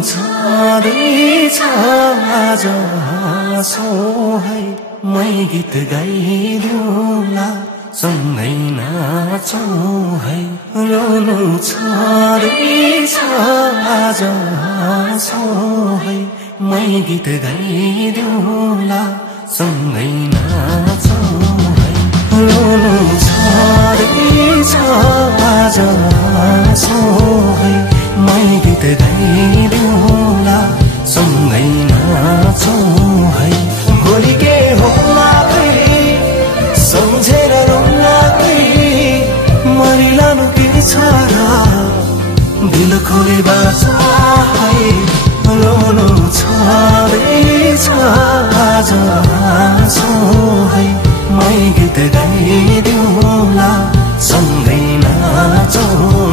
छँदैछ आज हाँसो है मै गीत गाइदिउँला सँगै नाचौँ है रोनु छँदैछ आज हाँसो है मै गीत गाइदिउँला सँगै नाचौँ है रोनु छँदैछ आज हाँसो है मै गीत गाइदिउँला सँगै नाचौँ है भोलि के होला सम्झेर रोला मरिलानु के छ र दिल खोले बाचा है रोनु छँदैछ आज हाँसो है मै गीत गाइदिउँला सँगै नाचौँ